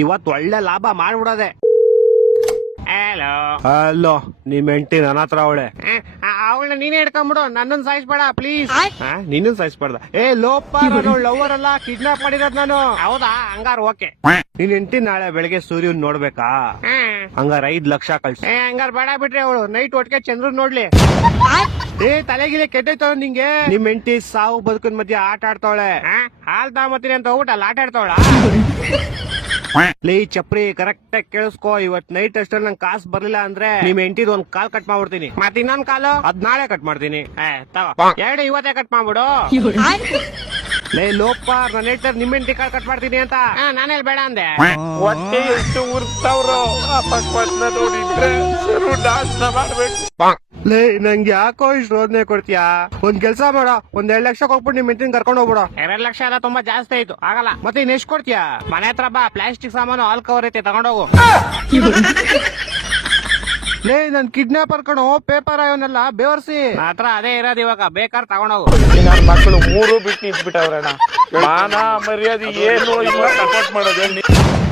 ಇವತ್ ಒಳ್ಳೆ ಲಾಭ ಮಾಡ್ಬಿಡೋದೆ. ಹಲೋ ಹಲೋ, ನಿಮ್ ಹೆಂಡತಿ ನನ್ನ ಹತ್ರ ಅವಳೆ. ಅವಳನ್ನ ನೀನೇ ಹಿಡ್ಕೊಂಬಿಡು, ನನ್ನನ್ನು ಸಾಯಿಸ್ಬೇಡ ಪ್ಲೀಸ್. ನಿನ್ನ ಸಾಯಿಸ್ಬಾರ್ದ. ಲೋಪ, ಲವರ್ ಅಲ್ಲ, ಕಿಡ್ನಾಪ್ ಮಾಡಿರೋದ್ ನಾನು. ಹೌದಾ, ಹಂಗಾರ ಓಕೆ. ನಿನ್ ಹೆಂಡತಿ ನಾಳೆ ಬೆಳಗ್ಗೆ ಸೂರ್ಯನ್ ನೋಡ್ಬೇಕಾ? ಹಂಗಾರ 5 ಲಕ್ಷ ಕಳ್ಸಿ. ಹಂಗಾರ ಬೇಡ ಬಿಟ್ರಿ, ಅವಳು ನೈಟ್ ಒಟ್ಟಿಗೆ ಚಂದ್ರನ್ ನೋಡ್ಲಿ. ತಲೆಗಿಲೆ ಕೆಟ್ಟೈತವ ನಿಂಗೆ. ನಿಮ್ ಹೆಂಡತಿ ಸಾವು ಬದುಕಿನ ಮಧ್ಯೆ ಆಟ ಆಡ್ತಾವಳೆ. ಹಾಲ್ ತಗೊಂಬತ್ತೀನಿ ಅಂತ ಹೋಗ್ಬಿಟ್ಟು ಆಟ ಆಡ್ತಾವಳ. ಲೇ ಚಪ್ರಿ, ಕರೆಕ್ಟ್ ಆಗಿ ಕೇಳಿಸ್ಕೋ. ಇವತ್ ನೈಟ್ ಅಷ್ಟಲ್ಲಿ ನಂಗೆ ಕಾಸು ಬರ್ಲಿಲ್ಲ ಅಂದ್ರೆ ನಿಮ್ ಹೆಂಡತಿದ್ ಒಂದ್ ಕಾಲ್ ಕಟ್ ಮಾಡ್ಬಿಡ್ತೀನಿ. ಮತ್ ಇನ್ನೊಂದ್ ಕಾಲು ಅದ್ ನಾಳೆ ಕಟ್ ಮಾಡ್ತೀನಿ. ತಗೋ, 2 ಇವತ್ತೇ ಕಟ್ ಮಾಡ್ಬಿಡು. ಲೇ ಲೋಪ, ನನ್ನ ಹೇಳ್ತಾರೆ ನಿಮ್ ಹೆಂಡತಿ ಕಾಲ್ ಕಟ್ ಮಾಡ್ತೀನಿ ಅಂತ. ನಾನೆಲ್ಲಿ ಬೇಡ ಅಂದೆ. ಹೊಟ್ಟೆ ಎಷ್ಟು ಉರ್ತಾವ್ರೋ, ಅಪಸ್ಮಾತ್ ನೋಡಿದ್ರೆ ನಾಶನ ಮಾಡ್ಬೇಕು. ಲೇ ನಂಗೆ ಯಾಕೋ ಇಷ್ಟು ರೋದನೆ ಕೊಡ್ತೀಯಾ? ಒಂದ್ ಕೆಲ್ಸ ಮಾಡ, ಒಂದ್ 2 ಲಕ್ಷ ಕೊಟ್ಬಿಟ್ಟು ನಿಮ್ ಹೆಂಡತಿನ ಕರ್ಕೊಂಡು ಹೋಗ್ಬಿಡು. 2 ಲಕ್ಷ ಎಲ್ಲ ತುಂಬಾ ಜಾಸ್ತಿ ಆಯ್ತು, ಆಗಲ್ಲ. ಮತ್ತೆ ಇನ್ ಎಷ್ಟ್ ಕೊಡ್ತೀಯಾ? ಮನೆ ಹತ್ರ ಬಾ, ಪ್ಲಾಸ್ಟಿಕ್ ಸಾಮಾನು ಹಾಲ್ ಕವರ್ ಐತೆ, ತಗೊಂಡೋಗು. ಲೇ ನನ್ ಕಿಡ್ನಾಪರ್ ಕಣೋ, ಪೇಪರ್ ಅವನ್ನೆಲ್ಲ ಬೇವರ್ಸಿ. ಹತ್ರ ಅದೇ ಇರೋದು, ಇವಾಗ ಬೇಕಾದ್ರೆ ತಗೊಂಡೋಗು. ನನ್ನ ಮಕ್ಕಳು 3 ಬಿಟ್ಟು ನಿಂತ್ಬಿಟ್ಟವ್ರಣ್ಣ. ಮಾನ ಮರ್ಯಾದೆ ಏನು ಇಲ್ಲ, ಸಪೋರ್ಟ್ ಮಾಡೋದು.